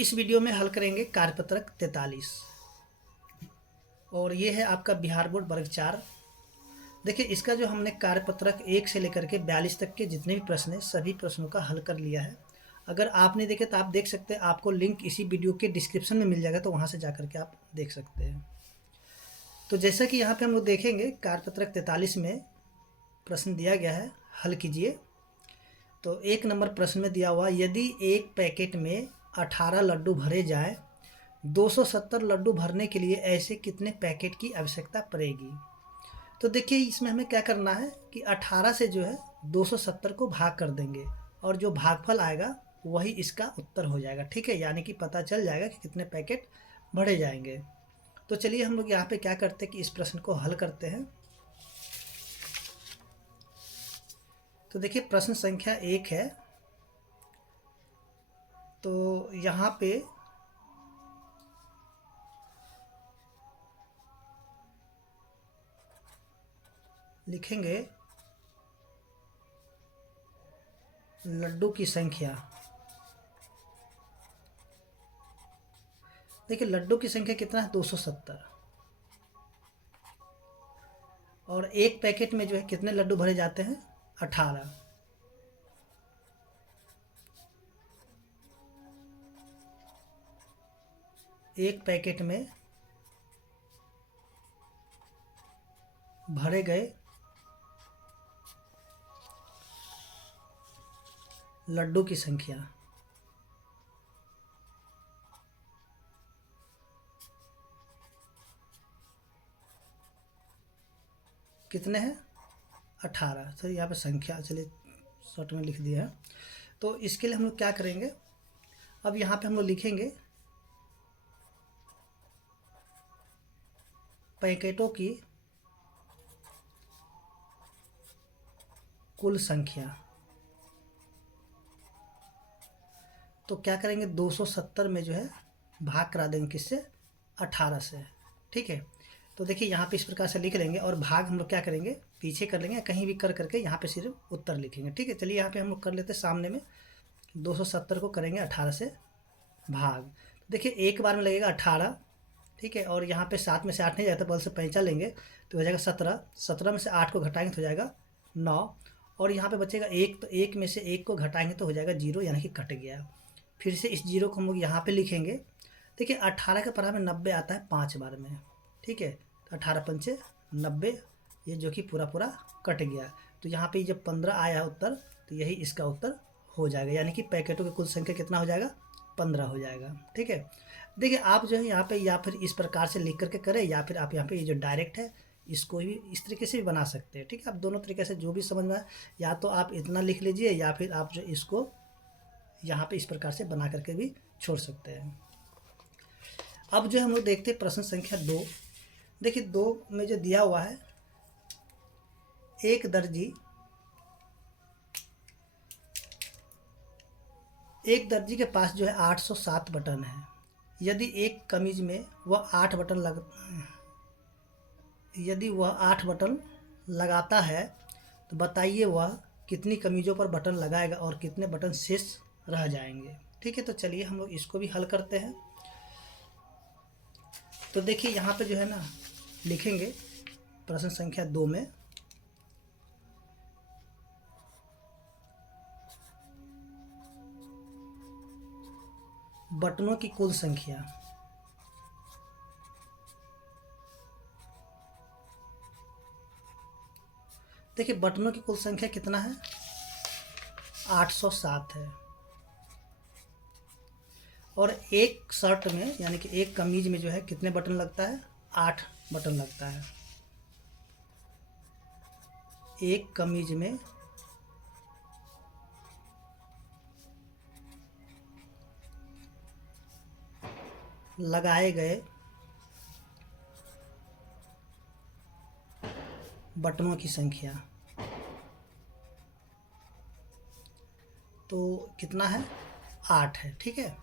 इस वीडियो में हल करेंगे कार्यपत्रक 43 और ये है आपका बिहार बोर्ड वर्ग 4। देखिए इसका जो हमने कार्यपत्रक 1 से लेकर के 42 तक के जितने भी प्रश्न हैं सभी प्रश्नों का हल कर लिया है। अगर आपने देखे तो आप देख सकते हैं, आपको लिंक इसी वीडियो के डिस्क्रिप्शन में मिल जाएगा, तो वहाँ से जा कर के आप देख सकते हैं। तो जैसा कि यहाँ पे हम लोग देखेंगे कार्यपत्रक 43 में प्रश्न दिया गया है, हल कीजिए। तो 1 नंबर प्रश्न में दिया हुआ, यदि एक पैकेट में 18 लड्डू भरे जाएं, 270 लड्डू भरने के लिए ऐसे कितने पैकेट की आवश्यकता पड़ेगी। तो देखिए इसमें हमें क्या करना है कि 18 से जो है 270 को भाग कर देंगे और जो भागफल आएगा वही इसका उत्तर हो जाएगा। ठीक है, यानी कि पता चल जाएगा कि कितने पैकेट भरे जाएंगे। तो चलिए हम लोग यहाँ पे क्या करते हैं कि इस प्रश्न को हल करते हैं। तो देखिए प्रश्न संख्या 1 है। तो यहाँ पे लिखेंगे लड्डू की संख्या। देखिए लड्डू की संख्या कितना है, 270, और एक पैकेट में जो है कितने लड्डू भरे जाते हैं, 18। एक पैकेट में भरे गए लड्डू की संख्या कितने हैं, 18। तो यहाँ पे संख्या चलिए शॉर्ट में लिख दिया है। तो इसके लिए हम लोग क्या करेंगे, अब यहाँ पे हम लोग लिखेंगे पैकेटों की कुल संख्या। तो क्या करेंगे, 270 में जो है भाग करा देंगे किससे, 18 से। ठीक है, तो देखिए यहाँ पे इस प्रकार से लिख लेंगे और भाग हम लोग क्या करेंगे, पीछे कर लेंगे, कहीं भी कर करके यहाँ पे सिर्फ उत्तर लिखेंगे। ठीक है, चलिए यहाँ पे हम लोग कर लेते हैं सामने में। 270 को करेंगे 18 से भाग। देखिए एक बार में लगेगा 18। ठीक है, और यहाँ पे 7 में से 8 नहीं जाता, बल से पैंचा लेंगे तो हो जाएगा 17। 17 में से 8 को घटाएंगे तो हो जाएगा 9, और यहाँ पे बचेगा 1। तो 1 में से 1 को घटाएंगे तो हो जाएगा 0, यानी कि कट गया। फिर से इस 0 को हम लोग यहाँ पे लिखेंगे। देखिए 18 के पढ़ा में 90 आता है 5 बार में। ठीक है, तो 18 पंचे 90, ये जो कि पूरा पूरा कट गया। तो यहाँ पे जब 15 आया उत्तर, तो यही इसका उत्तर हो जाएगा, यानी कि पैकेटों की कुल संख्या कितना हो जाएगा, 15 हो जाएगा। ठीक है, देखिए आप जो है यहाँ पे या फिर इस प्रकार से लिख करके करें, या फिर आप यहाँ पे ये जो डायरेक्ट है इसको भी इस तरीके से भी बना सकते हैं। ठीक है, आप दोनों तरीके से जो भी समझ में आए, या तो आप इतना लिख लीजिए या फिर आप जो इसको यहाँ पे इस प्रकार से बना करके भी छोड़ सकते हैं। अब जो हम लोग देखते हैं प्रश्न संख्या 2। देखिए 2 में जो दिया हुआ है, एक दर्जी के पास जो है 807 बटन है। यदि एक कमीज में वह 8 बटन लगाता है, तो बताइए वह कितनी कमीजों पर बटन लगाएगा और कितने बटन शेष रह जाएंगे। ठीक है, तो चलिए हम लोग इसको भी हल करते हैं। तो देखिए यहाँ पे जो है ना लिखेंगे प्रश्न संख्या 2 में बटनों की कुल संख्या। देखिए बटनों की कुल संख्या कितना है, 807 है, और एक शर्ट में यानी कि एक कमीज में जो है कितने बटन लगता है, 8 बटन लगता है। एक कमीज में लगाए गए बटनों की संख्या तो कितना है, 8 है। ठीक है,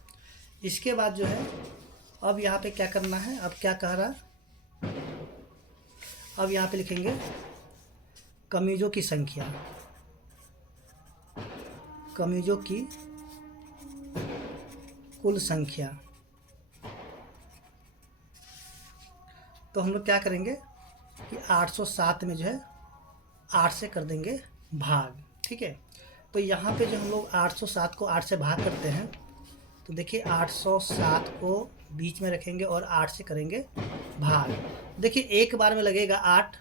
इसके बाद जो है अब यहाँ पे क्या करना है, अब क्या कह रहा है, अब यहाँ पे लिखेंगे कमीज़ों की संख्या, कमीज़ों की कुल संख्या। तो हम लोग क्या करेंगे कि 807 में जो है 8 से कर देंगे भाग। ठीक है, तो यहाँ पे जो हम लोग 807 को 8 से भाग करते हैं, तो देखिए 807 को बीच में रखेंगे और 8 से करेंगे भाग। देखिए एक बार में लगेगा 8,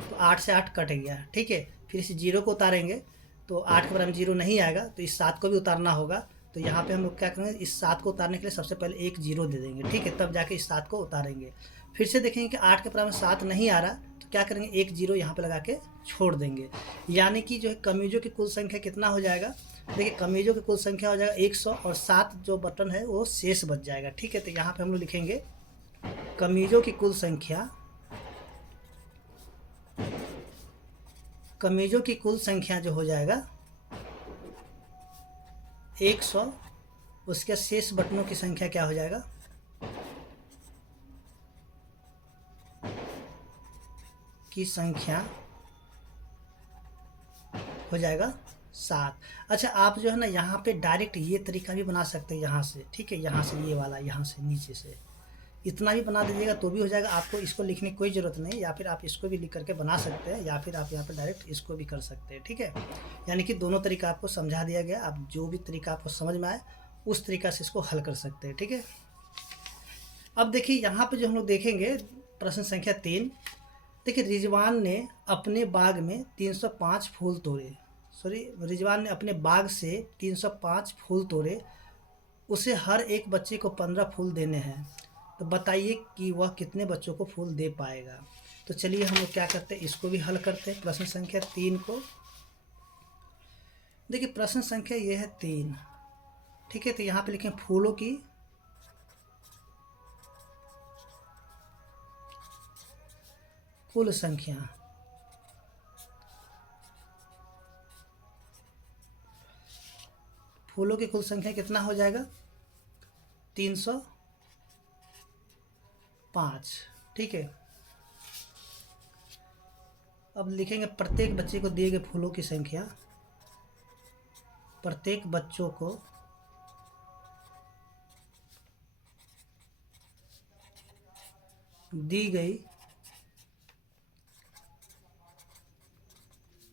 तो 8 से 8 कट गया। ठीक है, फिर इस जीरो को उतारेंगे तो 8 के बराबर जीरो नहीं आएगा, तो इस 7 को भी उतारना होगा। तो यहाँ पे हम लोग क्या करेंगे, इस 7 को उतारने के लिए सबसे पहले एक जीरो दे देंगे। ठीक है, तब जाके इस 7 को उतारेंगे। फिर से देखेंगे कि 8 के बराबर 7 नहीं आ रहा, तो क्या करेंगे, एक जीरो यहाँ पे लगा के छोड़ देंगे। यानी कि जो है कमीजों की कुल संख्या कितना हो जाएगा, देखिए कमीजों की कुल संख्या हो जाएगा 100 और 7 जो बटन है वो शेष बच जाएगा। ठीक है, तो यहाँ पे हम लोग लिखेंगे कमीजों की कुल संख्या, कमीजों की कुल संख्या जो हो जाएगा 100, उसके शेष बटनों की संख्या क्या हो जाएगा, की संख्या हो जाएगा 7। अच्छा, आप जो है ना यहाँ पे डायरेक्ट ये तरीका भी बना सकते हैं यहाँ से। ठीक है, यहाँ से ये वाला, यहाँ से नीचे से इतना भी बना दीजिएगा तो भी हो जाएगा। आपको इसको लिखने की कोई ज़रूरत नहीं, या फिर आप इसको भी लिख करके बना सकते हैं, या फिर आप यहाँ पर डायरेक्ट इसको भी कर सकते हैं। ठीक है, यानी कि दोनों तरीका आपको समझा दिया गया। आप जो भी तरीका आपको समझ में आए उस तरीका से इसको हल कर सकते हैं। ठीक है, अब देखिए यहाँ पे जो हम लोग देखेंगे प्रश्न संख्या 3। देखिए रिजवान ने अपने बाग में 305 फूल तोड़े, रिजवान ने अपने बाग से 305 फूल तोड़े, उसे हर एक बच्चे को 15 फूल देने हैं, तो बताइए कि वह कितने बच्चों को फूल दे पाएगा। तो चलिए हम लोग क्या करते हैं, इसको भी हल करते हैं प्रश्न संख्या 3 को। देखिए प्रश्न संख्या ये है 3। ठीक है, तो यहाँ पे लिखें फूलों की कुल संख्या। फूलों की कुल संख्या कितना हो जाएगा, 305। ठीक है, अब लिखेंगे प्रत्येक बच्चे को दिए गए फूलों की संख्या, प्रत्येक बच्चों को दी गई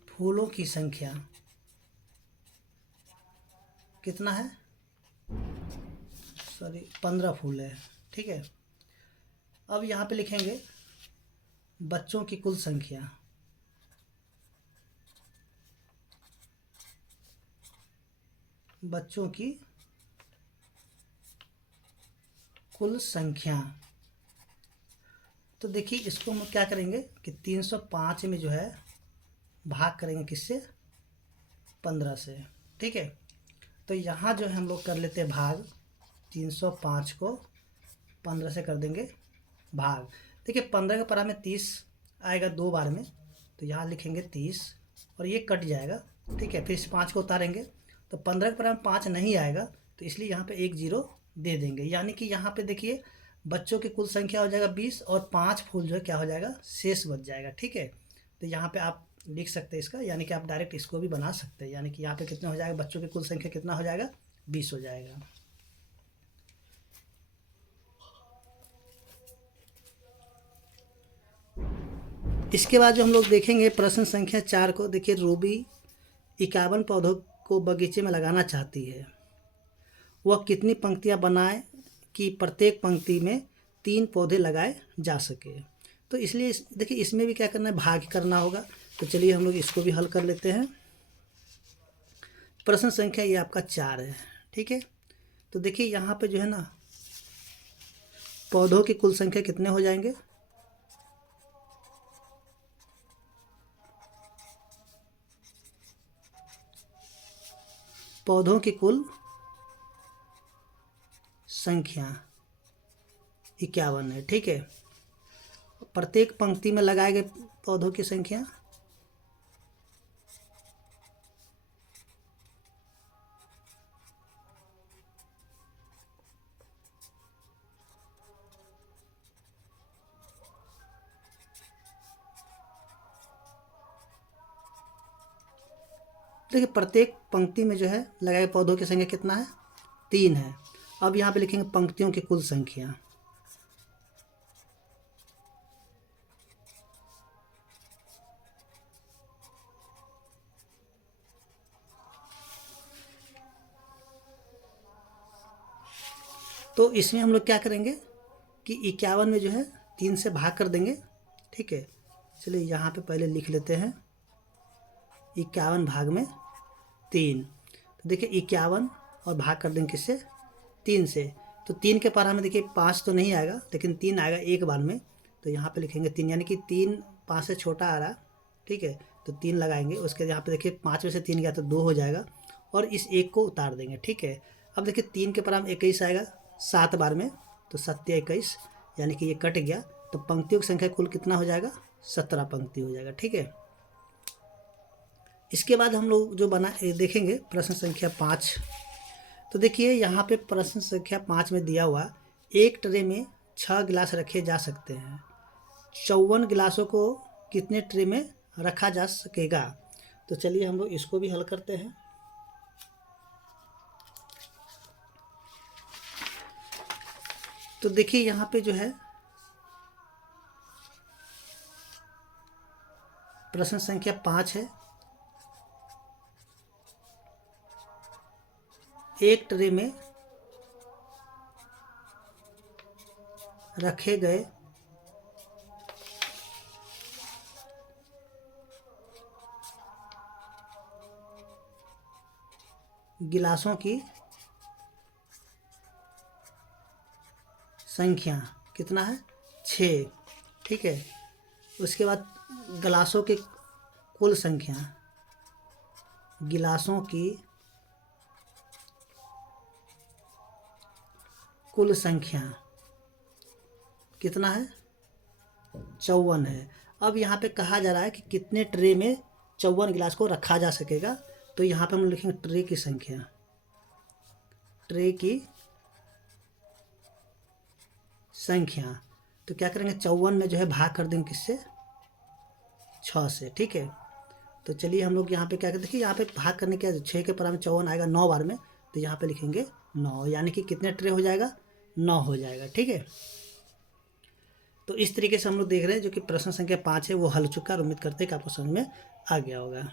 फूलों की संख्या कितना है, 15 फूल है। ठीक है, अब यहाँ पे लिखेंगे बच्चों की कुल संख्या, बच्चों की कुल संख्या। तो देखिए इसको हम क्या करेंगे कि 305 में जो है भाग करेंगे किससे, 15 से। ठीक है, तो यहाँ जो है हम लोग कर लेते हैं भाग, 305 को 15 से कर देंगे भाग। देखिए 15 के परा में 30 आएगा 2 बार में, तो यहाँ लिखेंगे 30 और ये कट जाएगा। ठीक है, फिर इस 5 को उतारेंगे तो 15 के परा में 5 नहीं आएगा, तो इसलिए यहाँ पे एक जीरो दे देंगे। यानी कि यहाँ पे देखिए बच्चों की कुल संख्या हो जाएगा 20 और 5 फूल जो है क्या हो जाएगा, शेष बच जाएगा। ठीक है, तो यहाँ पे आप लिख सकते हैं इसका, यानी कि आप डायरेक्ट इसको भी बना सकते हैं। यानी कि यहाँ पे कितना हो जाएगा, बच्चों की कुल संख्या कितना हो जाएगा, 20 हो जाएगा। इसके बाद जो हम लोग देखेंगे प्रश्न संख्या 4 को। देखिए रूबी 51 पौधों को बगीचे में लगाना चाहती है, वह कितनी पंक्तियां बनाए कि प्रत्येक पंक्ति में 3 पौधे लगाए जा सके। तो इसलिए देखिए इसमें भी क्या करना है, भाग करना होगा। तो चलिए हम लोग इसको भी हल कर लेते हैं। प्रश्न संख्या ये आपका 4 है। ठीक है, तो देखिए यहाँ पे जो है ना पौधों की कुल संख्या कितने हो जाएंगे, पौधों की कुल संख्या 51 है। ठीक है, प्रत्येक पंक्ति में लगाए गए पौधों की संख्या देखिए प्रत्येक पंक्ति में जो है लगाए पौधों की संख्या कितना है, 3 है। अब यहाँ पे लिखेंगे पंक्तियों की कुल संख्या। तो इसमें हम लोग क्या करेंगे कि 51 में जो है 3 से भाग कर देंगे। ठीक है, चलिए यहाँ पे पहले लिख लेते हैं 51 भाग में 3। तो देखिए 51 और भाग कर देंगे किससे, 3 से। तो 3 के पार हमें देखिए 5 तो नहीं आएगा, लेकिन 3 आएगा एक बार में। तो यहाँ पे लिखेंगे 3, यानी कि 3 5 से छोटा आ रहा। ठीक है, तो 3 लगाएंगे। उसके यहाँ पे देखिए 5 में से 3 गया तो 2 हो जाएगा, और इस 1 को उतार देंगे। ठीक है, अब देखिए 3 के पार 21 आएगा 7 बार में, तो 7 21, यानी कि ये कट गया। तो पंक्तियों की संख्या कुल कितना हो जाएगा, 17 पंक्ति हो जाएगा। ठीक है, इसके बाद हम लोग जो बना देखेंगे प्रश्न संख्या 5। तो देखिए यहाँ पे प्रश्न संख्या 5 में दिया हुआ एक ट्रे में 6 गिलास रखे जा सकते हैं, 54 गिलासों को कितने ट्रे में रखा जा सकेगा। तो चलिए हम लोग इसको भी हल करते हैं। तो देखिए यहाँ पे जो है प्रश्न संख्या 5 है, एक ट्रे में रखे गए गिलासों की संख्या कितना है, 6। ठीक है, उसके बाद गिलासों की कुल संख्या, गिलासों की कुल संख्या कितना है, 54 है। अब यहाँ पे कहा जा रहा है कि कितने ट्रे में 54 गिलास को रखा जा सकेगा। तो यहाँ पे हम लिखेंगे ट्रे की संख्या, ट्रे की संख्या। तो क्या करेंगे 54 में जो है भाग कर देंगे किससे, 6 से। ठीक है, तो चलिए हम लोग यहाँ पे क्या करते, देखिए यहाँ पे भाग करने के 6 के पावर में 54 आएगा 9 बार में, तो यहाँ पे लिखेंगे 9, यानी कि कितने ट्रे हो जाएगा, 9 हो जाएगा। ठीक है, तो इस तरीके से हम लोग देख रहे हैं जो कि प्रश्न संख्या 5 है वो हल चुका है, और उम्मीद करते हैं कि आपको समझ में आ गया होगा।